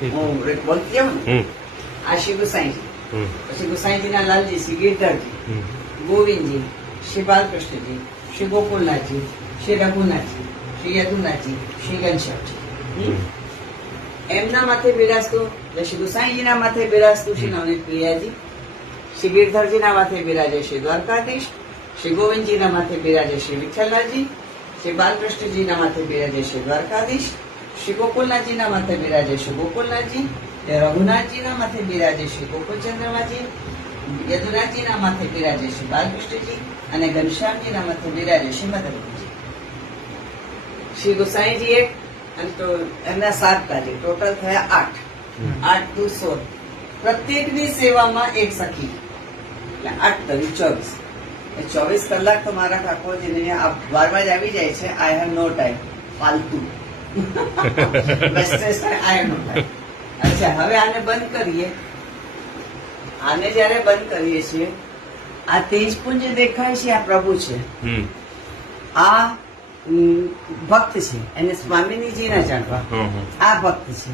હું બોલતી જાઉં ને, આ શ્રી ગુસાઈજી, પછી ગુસાઈજીના લાલજી, શ્રી ગિરધરજી, ગોવિંદજી, શ્રી બાલકૃષ્ણજી, શ્રી ગોકુલનાથજી, શ્રી રઘુનાથજી, શ્રી યદુનાથજી, શ્રી ઘનશ્યામજી. એમના માથે બિરાજતું એટલે શ્રી ગુસાઈજીના માથે બિરાજતું શ્રી નવનીત પ્રિયાજી, શ્રી ગિરધરજીના માથે બિરાજે શ્રી દ્વારકાધીશ, શ્રી ગોવિંદજીના માથે બિરાજે શ્રી વિઠ્ઠલનાથજી, શ્રી બાલકૃષ્ણજીના માથે બિરાજે શ્રી દ્વારકાધીશ, શ્રી ગોકુલનાથજીના માથે બિરાજે શ્રી ગોકુલનાથજી, રઘુનાથજીના માથે બિરાજે શ્રી ગોકુલચંદ્રમાજી, યદુનાથજીના માથે બિરાજે શ્રી બાલકૃષ્ણજી અને ઘનશ્યામજીના માથે બિરાજે શ્રી મદનજી. શ્રી ગુસાઈજી એક અને તો એમના 7 કાર્ય ટોટલ થયા 8. 8 દુ 16. પ્રત્યેકની સેવામાં એક સખી એટલે 8 તરી 24. 24 કલાક તો મારા ઠાકોરજીને આ વારમાં જ આવી જાય છે. આઈ હેવ નો ટાઈમ ફાલતુ આઈ હેવ નો ટાઈમ. અચ્છા, હવે આને બંધ કરીએ. આને જયારે બંધ કરીએ છીએ, આ તેજપુંજ દેખાય છે, આ પ્રભુ છે, આ ભક્ત છે, એને સ્વામીજી ના જાણવા, આ ભક્ત છે.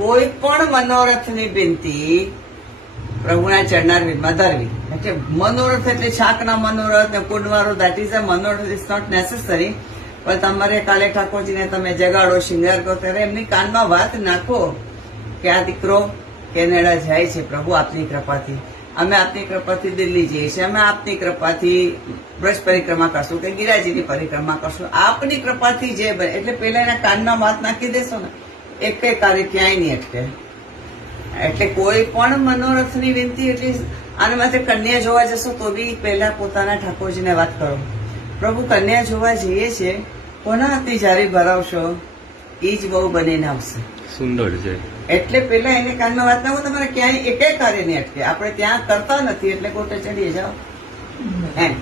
કોઈ પણ મનોરથની બિનતી પ્રભુના ચરણારવિંદમાં ધરવી. એટલે મનોરથ એટલે શાકના મનોરથ ને કુંડવાળો, that is a manorath, is not necessary. પણ તમારે કાલે ઠાકોરજીને તમે જગાડો, શિંગાર કરો, ત્યારે એમની કાનમાં વાત નાખો કે આ દીકરો કેનેડા જાય છે, પ્રભુ આપની કૃપાથી, અમે આપની કૃપાથી દિલ્હી જઈએ છીએ, અમે આપની કૃપાથી બ્રજ પરિક્રમા કરશું કે ગિરાજીની પરિક્રમા કરશું, આપની કૃપાથી જે બને. એટલે પેલા એના કાનમાં વાત નાખી દેશો ને, એક કઈ કાર્ય ક્યાંય નહીં અટકે. એટલે કોઈ પણ મનોરથની વિનંતી, એટલે આને માટે કન્યા જોવા જશો તો બી પહેલા પોતાના ઠાકોરજીને વાત કરો, પ્રભુ કન્યા જોવા જઈએ છીએ, કોના હાથની જારી ભરાવશો, એ જ બહુ બનીને આવશે. સુંદર છે. એટલે પેલા એને કાનમાં વાત ના હોય, તમારે ક્યાંય એક કાર્ય નહીં અટકે. આપણે ત્યાં કરતા નથી એટલે ગોટે ચડીએ જાઓ એમ.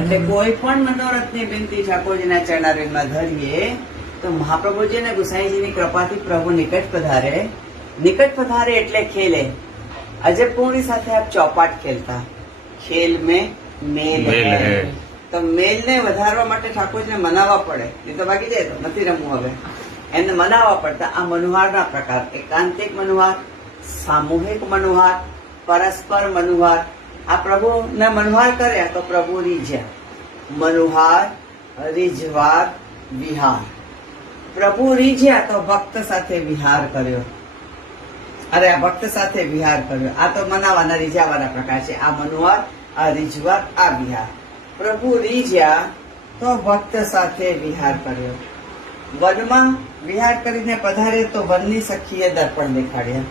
એટલે કોઈ પણ મનોરથની વિનંતી ઠાકોરજીના ચરણારવિંદમાં ધરીએ તો મહાપ્રભુજી અને ગુસાઈજીની કૃપાથી પ્રભુ નિકટ પધારે. નિકટ પધારે એટલે ખેલે. અજય પૂર્ણી સાથે આપ ચોપાટ ખેલતા, ખેલ મેં મેલ હૈ. તો મેલને વધારવા માટે ઠાકોરજીને મનાવવા પડે, એ તો બાકી જાય તો નથી રમવું. હવે એમને મનાવવા પડતા આ મનુહારના પ્રકાર: એકાંતિક મનુહાર, સામૂહિક મનુહાર, પરસ્પર મનુહાર. આ પ્રભુને મનુહાર કર્યા તો પ્રભુ રીઝ્યા. મનુહાર, રીઝવાર, વિહાર. પ્રભુ રીઝ્યા તો ભક્ત સાથે વિહાર કર્યો. અરે આ ભક્ત સાથે વિહાર કર્યો. આ તો મનાવાના, રીઝાવાના પ્રકાર છે. આ મનુહાર, આ રીઝવાર, આ વિહાર. પ્રભુ રીઝ્યા તો ભક્ત સાથે વિહાર કર્યો. વનમાં વિહાર કરીને પધારે તો વનની સખીએ દર્પણ દેખાડ્યા.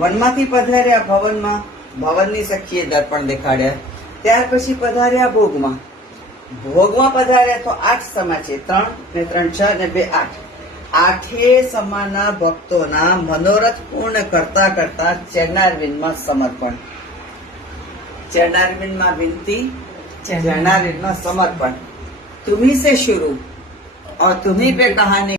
વનમાંથી પધાર્યા ભવનમાં, ભવનની સખીએ દર્પણ દેખાડ્યા. ત્યાર પછી પધાર્યા ભોગમાં. ભોગમાં પધાર્યા તો 8 સમા છે, 3 ને 3 6 ને 2 8. 8 સમાના ભક્તોના મનોરથ પૂર્ણ કરતા કરતા ચરણારવિંદમાં સમર્પણ. ચરણારવિંદમાં વિનતી, चरणारविंद में समर्पण. तुम्ही से शुरू और तुम्ही पे कहानी.